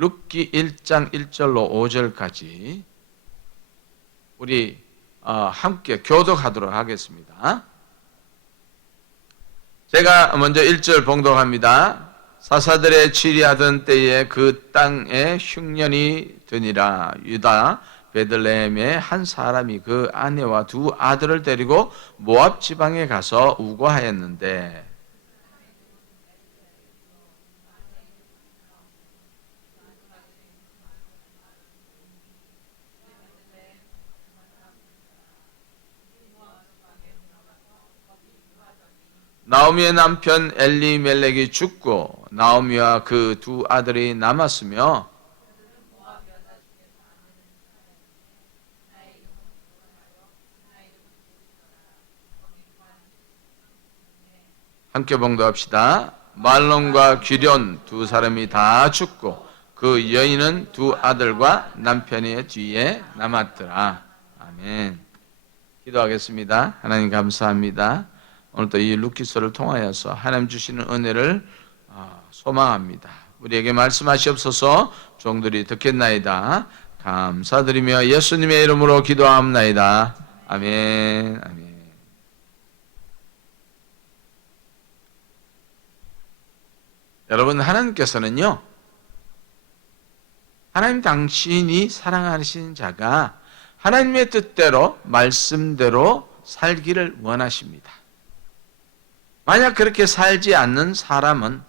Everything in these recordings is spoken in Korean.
룻기 1장 1절로 5절까지 우리 함께 교독하도록 하겠습니다. 제가 먼저 1절 봉독합니다. 사사들의 치리하던 때에 그 땅에 흉년이 드니라. 유다 베들레헴의 한 사람이 그 아내와 두 아들을 데리고 모압 지방에 가서 우거하였는데 나오미의 남편 엘리멜렉이 죽고 나오미와 그 두 아들이 남았으며 함께 봉독합시다. 말론과 기련 두 사람이 다 죽고 그 여인은 두 아들과 남편의 뒤에 남았더라. 아멘. 기도하겠습니다. 하나님 감사합니다. 오늘도 이 룻기서를 통하여서 하나님 주시는 은혜를 소망합니다. 우리에게 말씀하시옵소서. 종들이 듣겠나이다. 감사드리며 예수님의 이름으로 기도합나이다. 아멘. 아멘. 여러분, 하나님께서는요, 하나님 당신이 사랑하시는 자가 하나님의 뜻대로 말씀대로 살기를 원하십니다. 만약 그렇게 살지 않는 사람은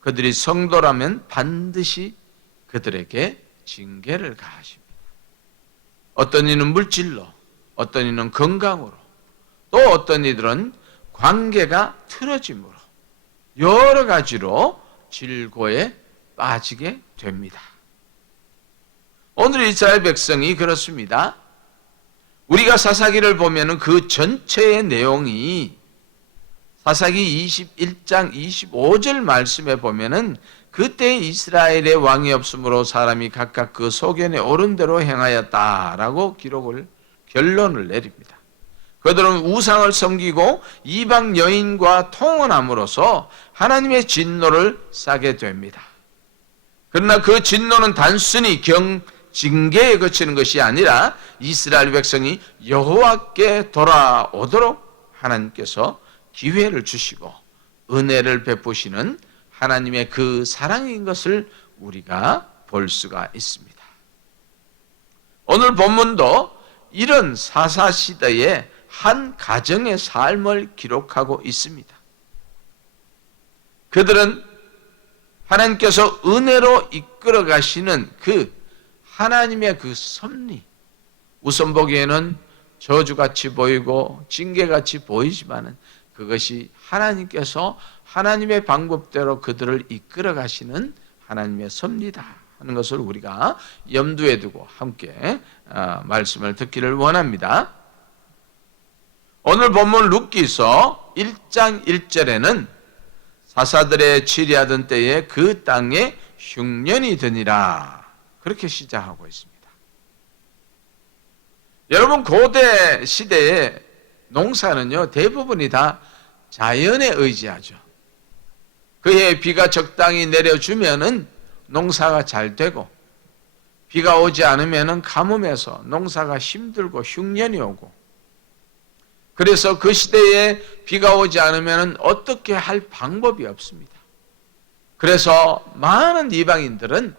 그들이 성도라면 반드시 그들에게 징계를 가하십니다. 어떤 이는 물질로, 어떤 이는 건강으로, 또 어떤 이들은 관계가 틀어짐으로 여러 가지로 질고에 빠지게 됩니다. 오늘 이스라엘 백성이 그렇습니다. 우리가 사사기를 보면 그 전체의 내용이 사사기 21장 25절 말씀에 보면은 그때 이스라엘의 왕이 없으므로 사람이 각각 그 소견에 옳은 대로 행하였다라고 결론을 내립니다. 그들은 우상을 섬기고 이방 여인과 통혼함으로써 하나님의 진노를 싸게 됩니다. 그러나 그 진노는 단순히 징계에 그치는 것이 아니라 이스라엘 백성이 여호와께 돌아오도록 하나님께서 기회를 주시고 은혜를 베푸시는 하나님의 그 사랑인 것을 우리가 볼 수가 있습니다. 오늘 본문도 이런 사사시대의 한 가정의 삶을 기록하고 있습니다. 그들은 하나님께서 은혜로 이끌어 가시는 그 하나님의 그 섭리, 우선 보기에는 저주같이 보이고 징계같이 보이지만은 그것이 하나님께서 하나님의 방법대로 그들을 이끌어 가시는 하나님의 섭리다 하는 것을 우리가 염두에 두고 함께 말씀을 듣기를 원합니다. 오늘 본문 룻기서 1장 1절에는 사사들의 치리하던 때에 그 땅에 흉년이 드니라 그렇게 시작하고 있습니다. 여러분, 고대 시대에 농사는요 대부분이 다 자연에 의지하죠. 그해 비가 적당히 내려주면은 농사가 잘 되고 비가 오지 않으면은 가뭄에서 농사가 힘들고 흉년이 오고, 그래서 그 시대에 비가 오지 않으면은 어떻게 할 방법이 없습니다. 그래서 많은 이방인들은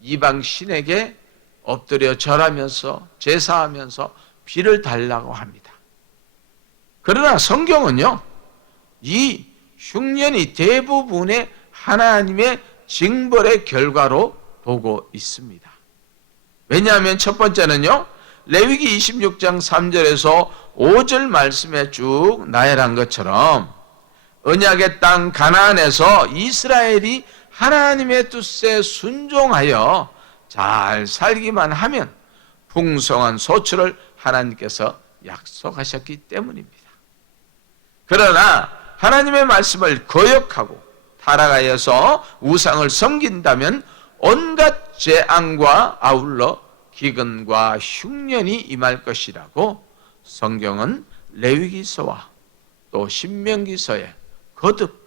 이방 신에게 엎드려 절하면서 제사하면서 비를 달라고 합니다. 그러나 성경은요, 이 흉년이 대부분의 하나님의 징벌의 결과로 보고 있습니다. 왜냐하면 첫 번째는요, 레위기 26장 3절에서 5절 말씀에 쭉 나열한 것처럼 언약의 땅 가나안에서 이스라엘이 하나님의 뜻에 순종하여 잘 살기만 하면 풍성한 소출을 하나님께서 약속하셨기 때문입니다. 그러나 하나님의 말씀을 거역하고 타락하여서 우상을 섬긴다면 온갖 재앙과 아울러 기근과 흉년이 임할 것이라고 성경은 레위기서와 또 신명기서에 거듭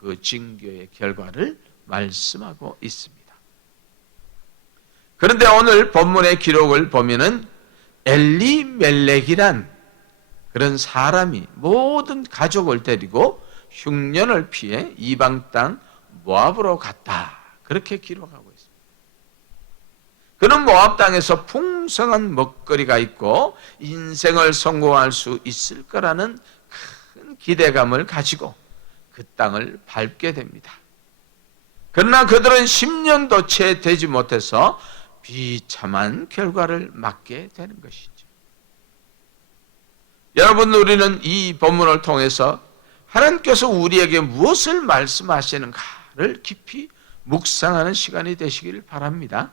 그 징계의 결과를 말씀하고 있습니다. 그런데 오늘 본문의 기록을 보면은 엘리멜렉이란 그런 사람이 모든 가족을 데리고 흉년을 피해 이방 땅 모압으로 갔다. 그렇게 기록하고 있습니다. 그는 모압 땅에서 풍성한 먹거리가 있고 인생을 성공할 수 있을 거라는 큰 기대감을 가지고 그 땅을 밟게 됩니다. 그러나 그들은 10년도 채 되지 못해서 비참한 결과를 맞게 되는 것이죠. 여러분, 우리는 이 본문을 통해서 하나님께서 우리에게 무엇을 말씀하시는가를 깊이 묵상하는 시간이 되시길 바랍니다.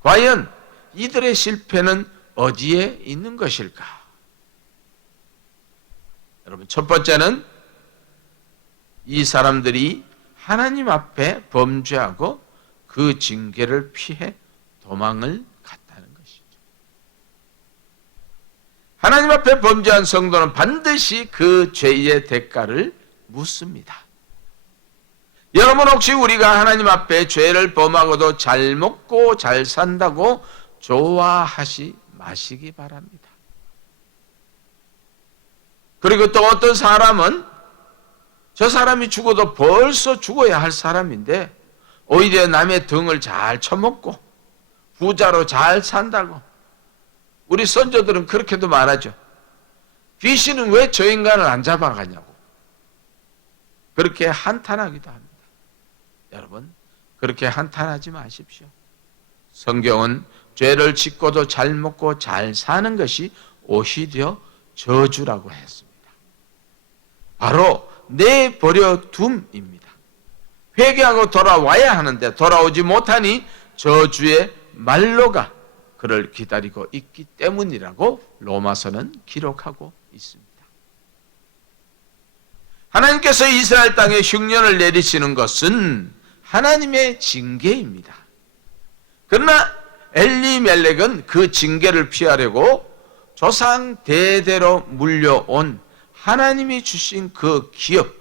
과연 이들의 실패는 어디에 있는 것일까? 여러분, 첫 번째는 이 사람들이 하나님 앞에 범죄하고 그 징계를 피해 도망을 갔다는 것이죠. 하나님 앞에 범죄한 성도는 반드시 그 죄의 대가를 묻습니다. 여러분, 혹시 우리가 하나님 앞에 죄를 범하고도 잘 먹고 잘 산다고 좋아하시 마시기 바랍니다. 그리고 또 어떤 사람은 저 사람이 죽어도 벌써 죽어야 할 사람인데 오히려 남의 등을 잘 쳐먹고 부자로 잘 산다고, 우리 선조들은 그렇게도 말하죠. 귀신은 왜 저 인간을 안 잡아가냐고 그렇게 한탄하기도 합니다. 여러분, 그렇게 한탄하지 마십시오. 성경은 죄를 짓고도 잘 먹고 잘 사는 것이 오히려 저주라고 했습니다. 바로 내버려 둠입니다. 회개하고 돌아와야 하는데 돌아오지 못하니 저주의 말로가 그를 기다리고 있기 때문이라고 로마서는 기록하고 있습니다. 하나님께서 이스라엘 땅에 흉년을 내리시는 것은 하나님의 징계입니다. 그러나 엘리멜렉은 그 징계를 피하려고 조상 대대로 물려온 하나님이 주신 그 기업,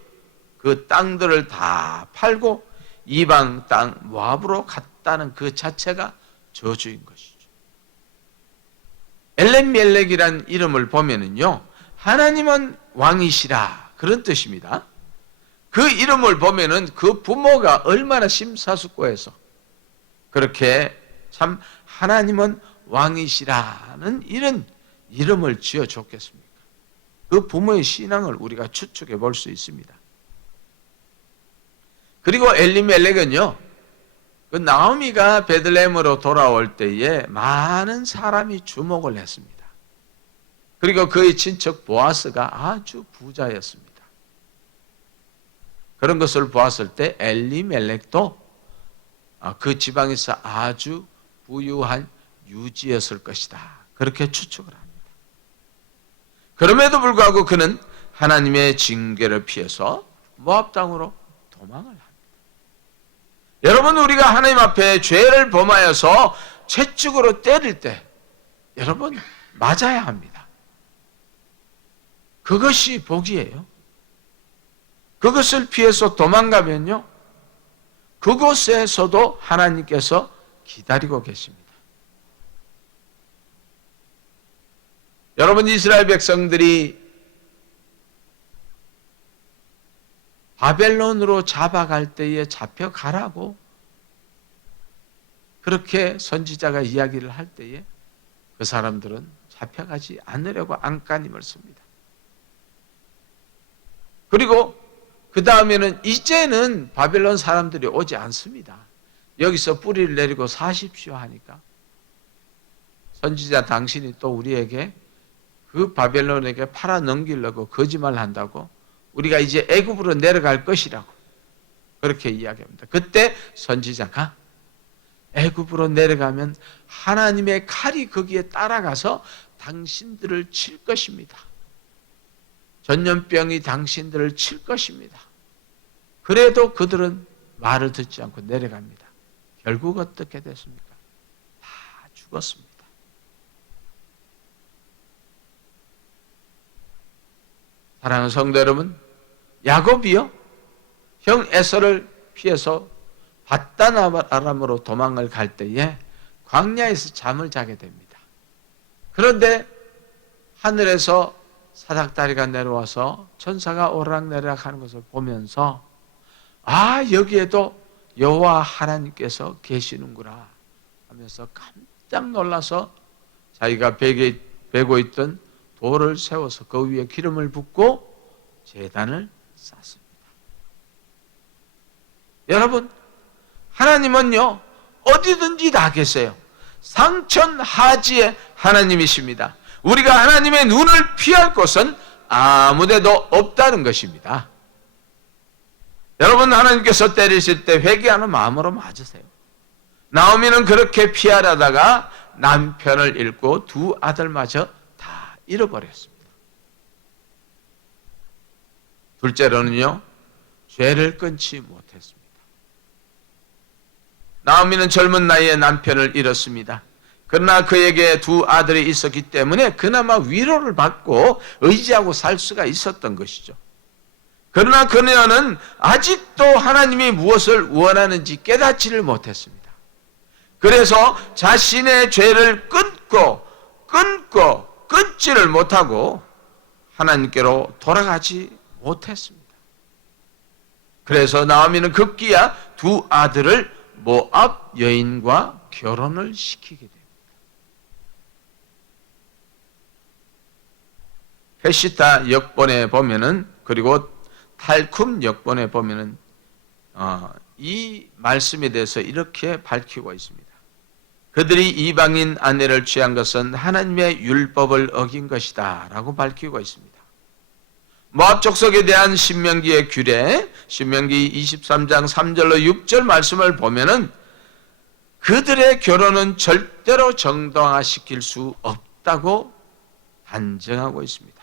그 땅들을 다 팔고 이방 땅 모압으로 갔다는 그 자체가 저주인 것이죠. 엘리멜렉이란 이름을 보면은요, 하나님은 왕이시라 그런 뜻입니다. 그 이름을 보면은 그 부모가 얼마나 심사숙고해서 그렇게 참 하나님은 왕이시라는 이런 이름을 지어줬겠습니까? 그 부모의 신앙을 우리가 추측해 볼 수 있습니다. 그리고 엘리멜렉은요, 그 나오미가 베들레헴으로 돌아올 때에 많은 사람이 주목을 했습니다. 그리고 그의 친척 보아스가 아주 부자였습니다. 그런 것을 보았을 때 엘리멜렉도 그 지방에서 아주 부유한 유지였을 것이다. 그렇게 추측을 합니다. 그럼에도 불구하고 그는 하나님의 징계를 피해서 모압 땅으로 도망을 합니다. 여러분, 우리가 하나님 앞에 죄를 범하여서 채찍으로 때릴 때 여러분 맞아야 합니다. 그것이 복이에요. 그것을 피해서 도망가면요, 그곳에서도 하나님께서 기다리고 계십니다. 여러분, 이스라엘 백성들이 바벨론으로 잡아갈 때에 잡혀가라고 그렇게 선지자가 이야기를 할 때에 그 사람들은 잡혀가지 않으려고 안간힘을 씁니다. 그리고 그 다음에는 이제는 바벨론 사람들이 오지 않습니다. 여기서 뿌리를 내리고 사십시오 하니까 선지자 당신이 또 우리에게 그 바벨론에게 팔아 넘기려고 거짓말 한다고, 우리가 이제 애굽으로 내려갈 것이라고 그렇게 이야기합니다. 그때 선지자가 애굽으로 내려가면 하나님의 칼이 거기에 따라가서 당신들을 칠 것입니다. 전염병이 당신들을 칠 것입니다. 그래도 그들은 말을 듣지 않고 내려갑니다. 결국 어떻게 됐습니까? 다 죽었습니다. 사랑하는 성도 여러분, 야곱이요, 형 에서를 피해서 밧단 아람으로 도망을 갈 때에 광야에서 잠을 자게 됩니다. 그런데 하늘에서 사닥다리가 내려와서 천사가 오르락내리락 하는 것을 보면서 아, 여기에도 여호와 하나님께서 계시는구나 하면서 깜짝 놀라서 자기가 베고 있던 돌을 세워서 그 위에 기름을 붓고 제단을 쌓습니다. 여러분, 하나님은요 어디든지 다 계세요. 상천하지의 하나님이십니다. 우리가 하나님의 눈을 피할 곳은 아무데도 없다는 것입니다. 여러분, 하나님께서 때리실 때 회개하는 마음으로 맞으세요. 나오미는 그렇게 피하려다가 남편을 잃고 두 아들마저 다 잃어버렸습니다. 둘째로는요, 죄를 끊지 못했습니다. 나오미는 젊은 나이에 남편을 잃었습니다. 그러나 그에게 두 아들이 있었기 때문에 그나마 위로를 받고 의지하고 살 수가 있었던 것이죠. 그러나 그녀는 아직도 하나님이 무엇을 원하는지 깨닫지를 못했습니다. 그래서 자신의 죄를 끊지를 못하고 하나님께로 돌아가지 못했습니다. 그래서 나오미는 급기야 두 아들을 모압 여인과 결혼을 시키게 됩니다. 페시타 역본에 보면은, 그리고 탈쿰 역본에 보면은 이 말씀에 대해서 이렇게 밝히고 있습니다. 그들이 이방인 아내를 취한 것은 하나님의 율법을 어긴 것이다 라고 밝히고 있습니다. 모압 족속에 대한 신명기의 규례, 신명기 23장 3절로 6절 말씀을 보면은 그들의 결혼은 절대로 정당화시킬 수 없다고 단정하고 있습니다.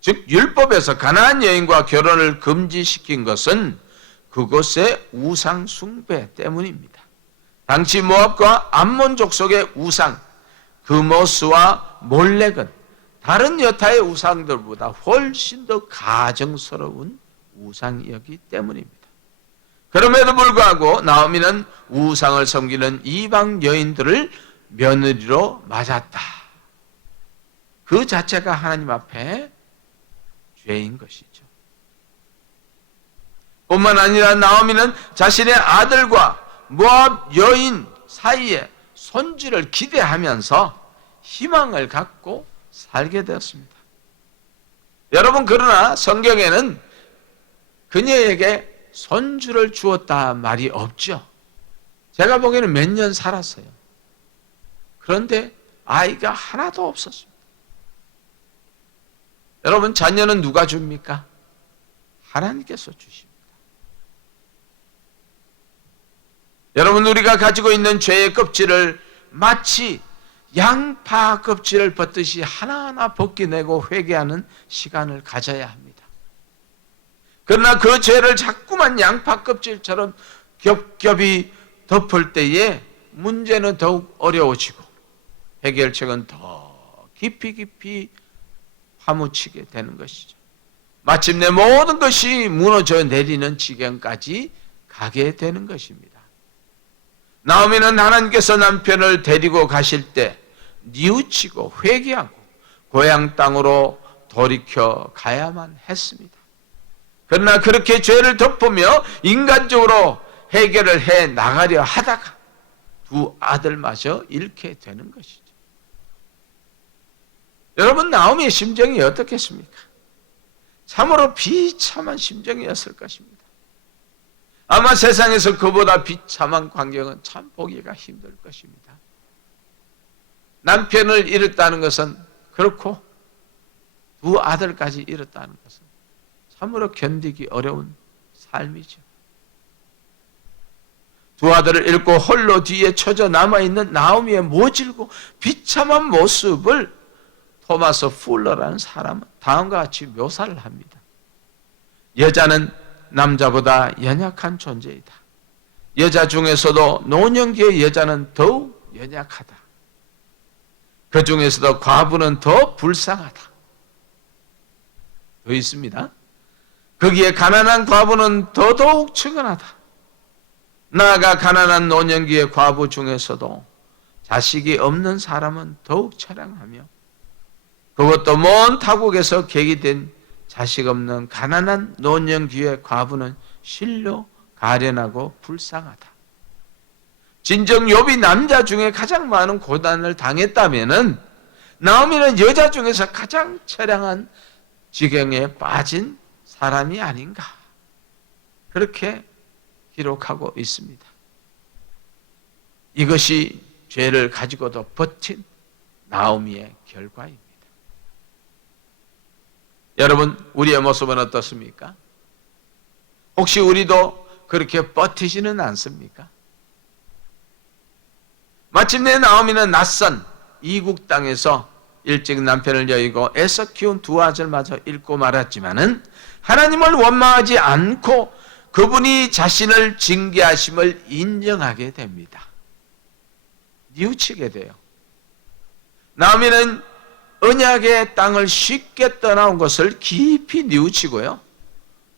즉 율법에서 가나안 여인과 결혼을 금지시킨 것은 그곳의 우상 숭배 때문입니다. 당시 모압과 암몬 족속의 우상 그모스와 몰렉은 다른 여타의 우상들보다 훨씬 더 가정스러운 우상이었기 때문입니다. 그럼에도 불구하고 나오미는 우상을 섬기는 이방 여인들을 며느리로 맞았다. 그 자체가 하나님 앞에 죄인 것이죠. 뿐만 아니라 나오미는 자신의 아들과 모압 여인 사이에 손주를 기대하면서 희망을 갖고 살게 되었습니다. 여러분, 그러나 성경에는 그녀에게 손주를 주었다 말이 없죠. 제가 보기에는 몇 년 살았어요. 그런데 아이가 하나도 없었습니다. 여러분, 자녀는 누가 줍니까? 하나님께서 주십니다. 여러분, 우리가 가지고 있는 죄의 껍질을 마치 양파 껍질을 벗듯이 하나하나 벗겨내고 회개하는 시간을 가져야 합니다. 그러나 그 죄를 자꾸만 양파 껍질처럼 겹겹이 덮을 때에 문제는 더욱 어려워지고 해결책은 더 깊이 파묻히게 되는 것이죠. 마침내 모든 것이 무너져 내리는 지경까지 가게 되는 것입니다. 나오미는 하나님께서 남편을 데리고 가실 때 뉘우치고 회개하고 고향 땅으로 돌이켜 가야만 했습니다. 그러나 그렇게 죄를 덮으며 인간적으로 해결을 해 나가려 하다가 두 아들마저 잃게 되는 것이죠. 여러분, 나오미의 심정이 어떻겠습니까? 참으로 비참한 심정이었을 것입니다. 아마 세상에서 그보다 비참한 광경은 참 보기가 힘들 것입니다. 남편을 잃었다는 것은 그렇고 두 아들까지 잃었다는 것은 참으로 견디기 어려운 삶이죠. 두 아들을 잃고 홀로 뒤에 처져 남아있는 나오미의 모질고 비참한 모습을 토마스 풀러라는 사람은 다음과 같이 묘사를 합니다. 여자는 남자보다 연약한 존재이다. 여자 중에서도 노년기의 여자는 더욱 연약하다. 그 중에서도 과부는 더 불쌍하다. 더 있습니다. 거기에 가난한 과부는 더더욱 측은하다. 나아가 가난한 노년기의 과부 중에서도 자식이 없는 사람은 더욱 처량하며 그것도 먼 타국에서 계기된 자식 없는 가난한 노년기의 과부는 실로 가련하고 불쌍하다. 진정 욥이 남자 중에 가장 많은 고난을 당했다면은 나오미는 여자 중에서 가장 처량한 지경에 빠진 사람이 아닌가, 그렇게 기록하고 있습니다. 이것이 죄를 가지고도 버틴 나오미의 결과입니다. 여러분, 우리의 모습은 어떻습니까? 혹시 우리도 그렇게 버티지는 않습니까? 마침내 나오미는 낯선 이국 땅에서 일찍 남편을 여의고 애써 키운 두 아들마저 잃고 말았지만은 하나님을 원망하지 않고 그분이 자신을 징계하심을 인정하게 됩니다. 뉘우치게 돼요. 나오미는 언약의 땅을 쉽게 떠나온 것을 깊이 뉘우치고요,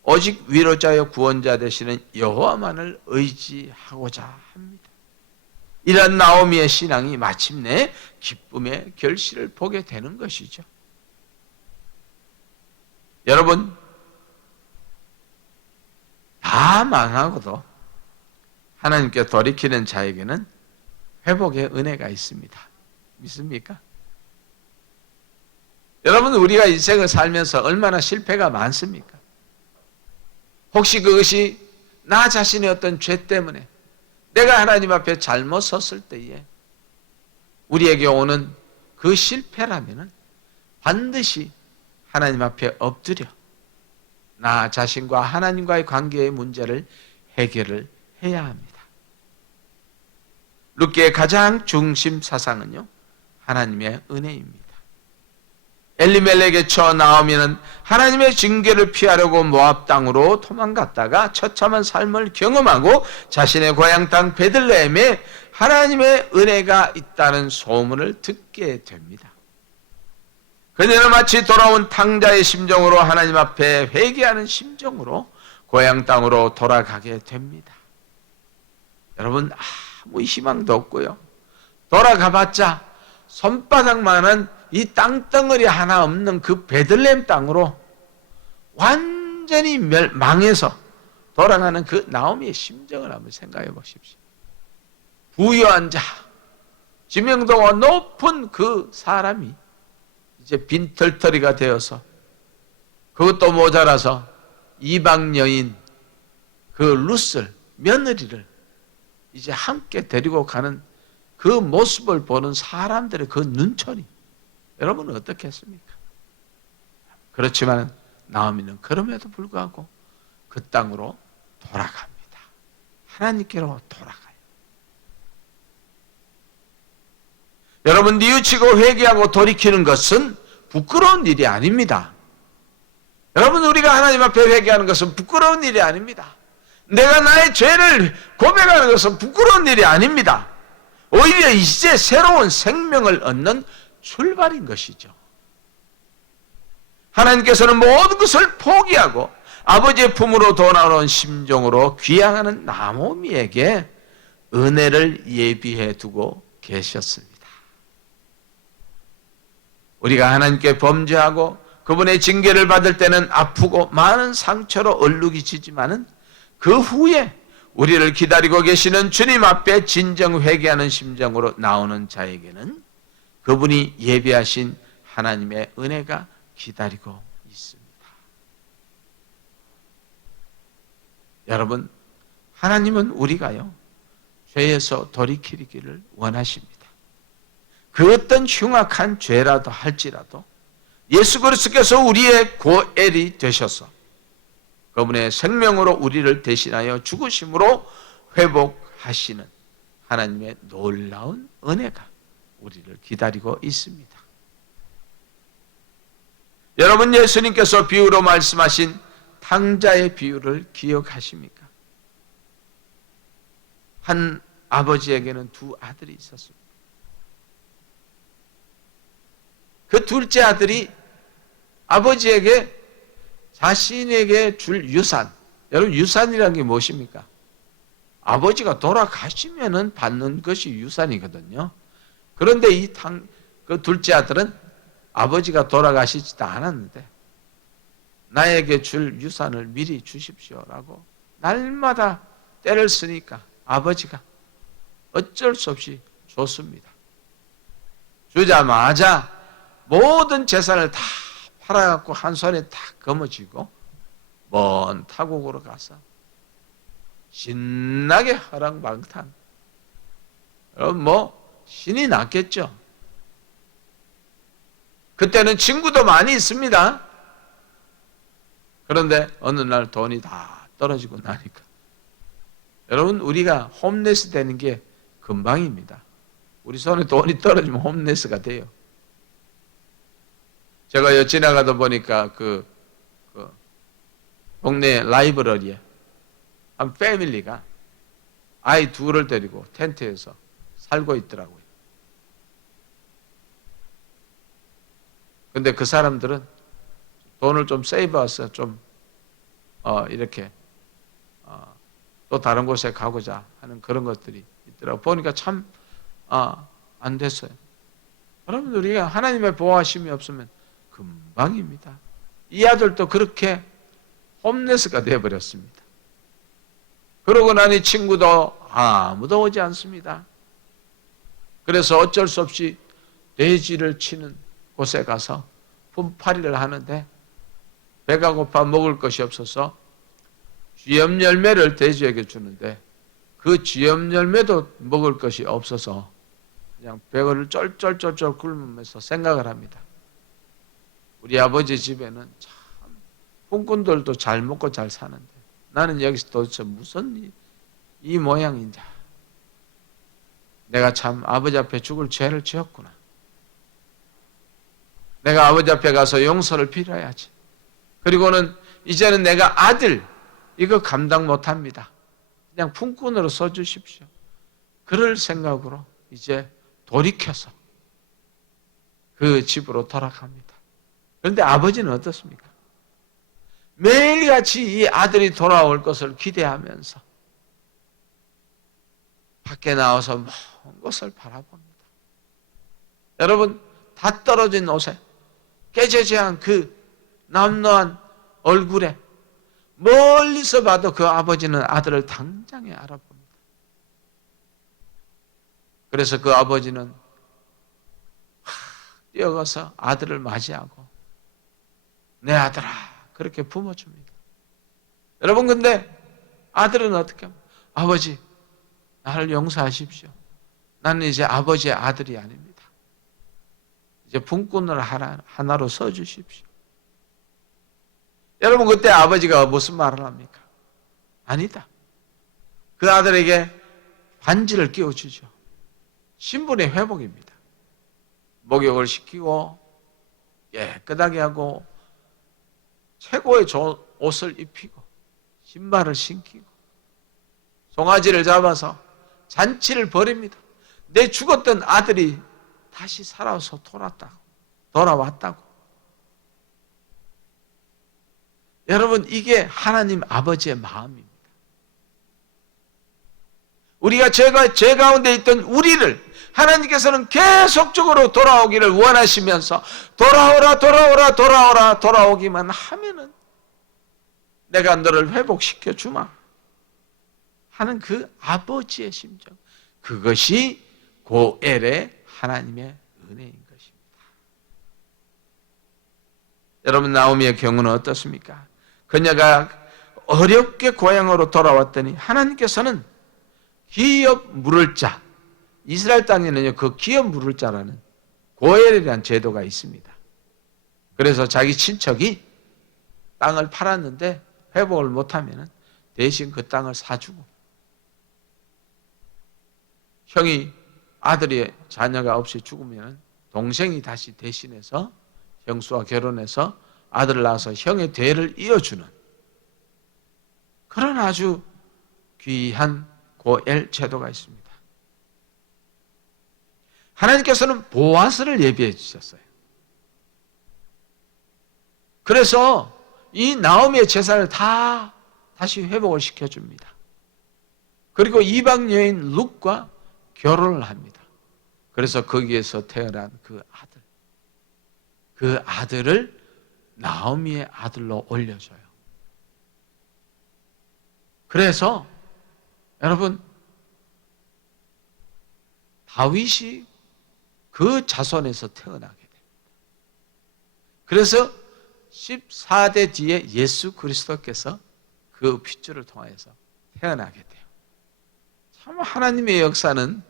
오직 위로자여 구원자 되시는 여호와만을 의지하고자 합니다. 이런 나오미의 신앙이 마침내 기쁨의 결실을 보게 되는 것이죠. 여러분, 다 망하고도 하나님께 돌이키는 자에게는 회복의 은혜가 있습니다. 믿습니까? 여러분, 우리가 인생을 살면서 얼마나 실패가 많습니까? 혹시 그것이 나 자신의 어떤 죄 때문에 내가 하나님 앞에 잘못 섰을 때에 우리에게 오는 그 실패라면 반드시 하나님 앞에 엎드려 나 자신과 하나님과의 관계의 문제를 해결을 해야 합니다. 룻기의 가장 중심 사상은요, 하나님의 은혜입니다. 엘리멜렉의 처 나오미는 하나님의 징계를 피하려고 모압 땅으로 도망갔다가 처참한 삶을 경험하고 자신의 고향 땅 베들레헴에 하나님의 은혜가 있다는 소문을 듣게 됩니다. 그녀는 마치 돌아온 탕자의 심정으로 하나님 앞에 회개하는 심정으로 고향 땅으로 돌아가게 됩니다. 여러분, 아무 희망도 없고요, 돌아가봤자 손바닥만한 이 땅덩어리 하나 없는 그 베들레헴 땅으로 완전히 망해서 돌아가는 그 나오미의 심정을 한번 생각해 보십시오. 부유한 자, 지명도가 높은 그 사람이 이제 빈털터리가 되어서, 그것도 모자라서 이방 여인 그 룻을, 며느리를 이제 함께 데리고 가는 그 모습을 보는 사람들의 그 눈초리, 여러분은 어떻게 했습니까? 그렇지만 나오미는 그럼에도 불구하고 그 땅으로 돌아갑니다. 하나님께로 돌아가요. 여러분, 뉘우치고 회개하고 돌이키는 것은 부끄러운 일이 아닙니다. 여러분, 우리가 하나님 앞에 회개하는 것은 부끄러운 일이 아닙니다. 내가 나의 죄를 고백하는 것은 부끄러운 일이 아닙니다. 오히려 이제 새로운 생명을 얻는 출발인 것이죠. 하나님께서는 모든 것을 포기하고 아버지의 품으로 돌아온 심정으로 귀향하는 나오미에게 은혜를 예비해 두고 계셨습니다. 우리가 하나님께 범죄하고 그분의 징계를 받을 때는 아프고 많은 상처로 얼룩이 지지만은 그 후에 우리를 기다리고 계시는 주님 앞에 진정 회개하는 심정으로 나오는 자에게는 그분이 예비하신 하나님의 은혜가 기다리고 있습니다. 여러분, 하나님은 우리가요, 죄에서 돌이키기를 원하십니다. 그 어떤 흉악한 죄라도 할지라도 예수 그리스도께서 우리의 고엘이 되셔서 그분의 생명으로 우리를 대신하여 죽으심으로 회복하시는 하나님의 놀라운 은혜가 우리를 기다리고 있습니다. 여러분, 예수님께서 비유로 말씀하신 탕자의 비유를 기억하십니까? 한 아버지에게는 두 아들이 있었습니다. 그 둘째 아들이 아버지에게 자신에게 줄 유산, 여러분, 유산이라는 게 무엇입니까? 아버지가 돌아가시면은 받는 것이 유산이거든요. 그런데 그 둘째 아들은 아버지가 돌아가시지도 않았는데 나에게 줄 유산을 미리 주십시오라고 날마다 때를 쓰니까 아버지가 어쩔 수 없이 줬습니다. 주자마자 모든 재산을 다 팔아갖고 한 손에 탁 거머쥐고 먼 타국으로 가서 신나게 허랑방탕. 여러분 신이 났겠죠. 그때는 친구도 많이 있습니다. 그런데 어느 날 돈이 다 떨어지고 나니까 여러분 우리가 홈레스 되는 게 금방입니다. 우리 손에 돈이 떨어지면 홈레스가 돼요. 제가 지나가다 보니까 그 동네 라이브러리에 한 패밀리가 아이 둘을 데리고 텐트에서 살고 있더라고요. 근데 그 사람들은 돈을 좀 세이브해서 좀 이렇게 또 다른 곳에 가고자 하는 그런 것들이 있더라고요. 보니까 참 안 됐어요. 여러분 우리가 하나님의 보호하심이 없으면 금방입니다. 이 아들도 그렇게 홈레스가 되어버렸습니다. 그러고 나니 친구도 아무도 오지 않습니다. 그래서 어쩔 수 없이 돼지를 치는 곳에 가서 품팔이를 하는데 배가 고파 먹을 것이 없어서 쥐염 열매를 돼지에게 주는데 그 쥐염 열매도 먹을 것이 없어서 그냥 배를 쩔쩔쩔쩔 굶으면서 생각을 합니다. 우리 아버지 집에는 참 품꾼들도 잘 먹고 잘 사는데 나는 여기서 도대체 무슨 이 모양인지. 내가 참 아버지 앞에 죽을 죄를 지었구나. 내가 아버지 앞에 가서 용서를 빌어야지. 그리고는 이제는 내가 아들 이거 감당 못합니다. 그냥 품꾼으로 써주십시오. 그럴 생각으로 이제 돌이켜서 그 집으로 돌아갑니다. 그런데 아버지는 어떻습니까? 매일같이 이 아들이 돌아올 것을 기대하면서 밖에 나와서 먼 곳을 바라봅니다. 여러분 다 떨어진 옷에 깨져지한 그 남노한 얼굴에 멀리서 봐도 그 아버지는 아들을 당장에 알아봅니다. 그래서 그 아버지는 뛰어가서 아들을 맞이하고 내 아들아 그렇게 품어줍니다. 여러분 근데 아들은 어떻게 합니까? 아버지 나를 용서하십시오. 나는 이제 아버지의 아들이 아닙니다. 이제 품꾼을 하나로 써주십시오. 여러분 그때 아버지가 무슨 말을 합니까? 아니다. 그 아들에게 반지를 끼워주죠. 신분의 회복입니다. 목욕을 시키고 깨끗하게 하고 최고의 좋은 옷을 입히고 신발을 신기고 송아지를 잡아서 잔치를 벌입니다. 내 죽었던 아들이 다시 살아서 돌아왔다고. 여러분 이게 하나님 아버지의 마음입니다. 우리가 죄 가운데 있던 우리를 하나님께서는 계속적으로 돌아오기를 원하시면서 돌아오기만 하면은 내가 너를 회복시켜 주마 하는 그 아버지의 심정, 그것이 고엘의 하나님의 은혜인 것입니다. 여러분 나오미의 경우는 어떻습니까? 그녀가 어렵게 고향으로 돌아왔더니 하나님께서는 기업 물을 자, 이스라엘 땅에는요 그 기업 물을 자라는 고엘이라는 제도가 있습니다. 그래서 자기 친척이 땅을 팔았는데 회복을 못하면 대신 그 땅을 사주고, 형이 아들이 자녀가 없이 죽으면 동생이 다시 대신해서 형수와 결혼해서 아들을 낳아서 형의 대를 이어주는 그런 아주 귀한 고엘 제도가 있습니다. 하나님께서는 보아스를 예비해 주셨어요. 그래서 이 나오미의 재산을 다 다시 회복을 시켜줍니다. 그리고 이방 여인 룻과 결혼을 합니다. 그래서 거기에서 태어난 그 아들을 나오미의 아들로 올려줘요. 그래서 여러분, 다윗이 그 자손에서 태어나게 됩니다. 그래서 14대 뒤에 예수 그리스도께서 그 핏줄을 통해서 태어나게 돼요. 참 하나님의 역사는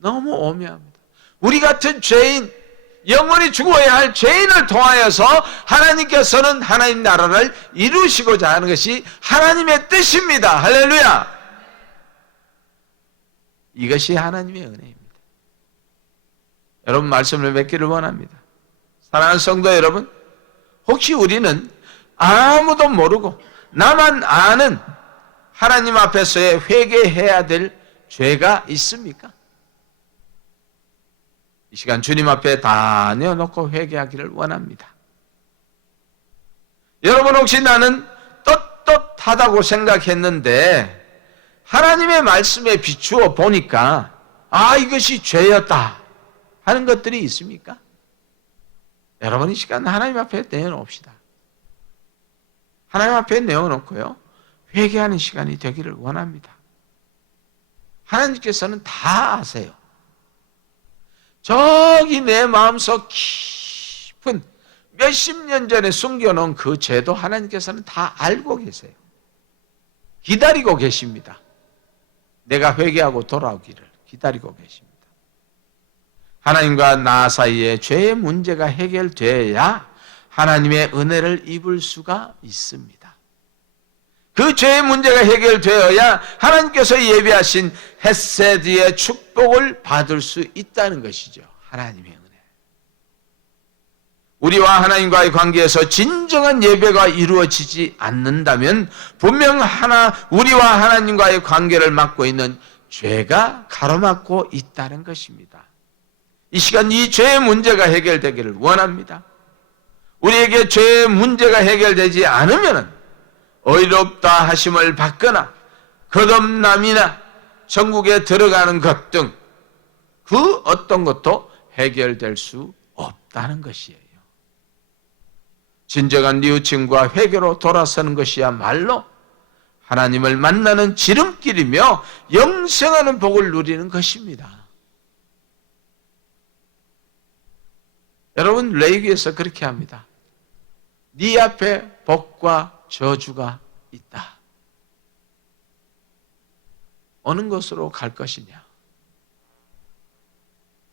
너무 오묘합니다. 우리 같은 죄인, 영원히 죽어야 할 죄인을 통하여서 하나님께서는 하나님 나라를 이루시고자 하는 것이 하나님의 뜻입니다. 할렐루야! 이것이 하나님의 은혜입니다. 여러분, 말씀을 맺기를 원합니다. 사랑하는 성도 여러분, 혹시 우리는 아무도 모르고 나만 아는 하나님 앞에서의 회개해야 될 죄가 있습니까? 이 시간 주님 앞에 다 내어놓고 회개하기를 원합니다. 여러분, 혹시 나는 떳떳하다고 생각했는데 하나님의 말씀에 비추어 보니까 이것이 죄였다 하는 것들이 있습니까? 여러분, 이 시간 하나님 앞에 내어놓읍시다. 하나님 앞에 내어놓고요, 회개하는 시간이 되기를 원합니다. 하나님께서는 다 아세요. 저기 내 마음속 깊은 몇십 년 전에 숨겨놓은 그 죄도 하나님께서는 다 알고 계세요. 기다리고 계십니다. 내가 회개하고 돌아오기를 기다리고 계십니다. 하나님과 나 사이에 죄의 문제가 해결되어야 하나님의 은혜를 입을 수가 있습니다. 그 죄의 문제가 해결되어야 하나님께서 예비하신 헤세드의 축복을 받을 수 있다는 것이죠. 하나님의 은혜. 우리와 하나님과의 관계에서 진정한 예배가 이루어지지 않는다면 분명 우리와 하나님과의 관계를 막고 있는 죄가 가로막고 있다는 것입니다. 이 시간 이 죄의 문제가 해결되기를 원합니다. 우리에게 죄의 문제가 해결되지 않으면 의롭다 하심을 받거나 거듭남이나 천국에 들어가는 것 등 그 어떤 것도 해결될 수 없다는 것이에요. 진정한 뉘우침과 회개로 돌아서는 것이야말로 하나님을 만나는 지름길이며 영생하는 복을 누리는 것입니다. 여러분, 레위기에서 그렇게 합니다. 네 앞에 복과 저주가 있다. 어느 곳으로 갈 것이냐?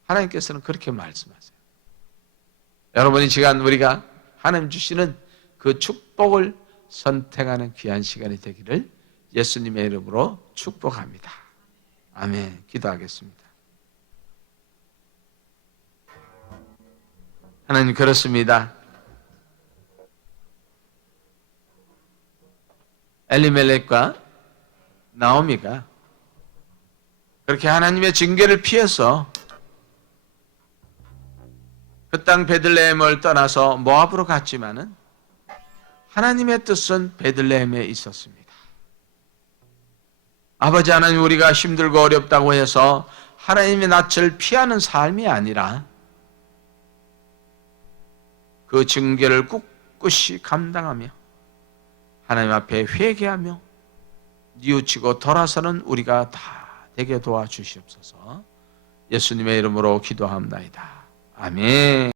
하나님께서는 그렇게 말씀하세요. 여러분, 이 시간 우리가 하나님 주시는 그 축복을 선택하는 귀한 시간이 되기를 예수님의 이름으로 축복합니다. 아멘. 기도하겠습니다. 하나님, 그렇습니다. 엘리멜렉과 나오미가 그렇게 하나님의 징계를 피해서 그 땅 베들레헴을 떠나서 모압으로 갔지만은 하나님의 뜻은 베들레헴에 있었습니다. 아버지 하나님, 우리가 힘들고 어렵다고 해서 하나님의 낯을 피하는 삶이 아니라 그 징계를 꿋꿋이 감당하며 하나님 앞에 회개하며 뉘우치고 돌아서는 우리가 다 되게 도와주시옵소서. 예수님의 이름으로 기도합나이다. 아멘.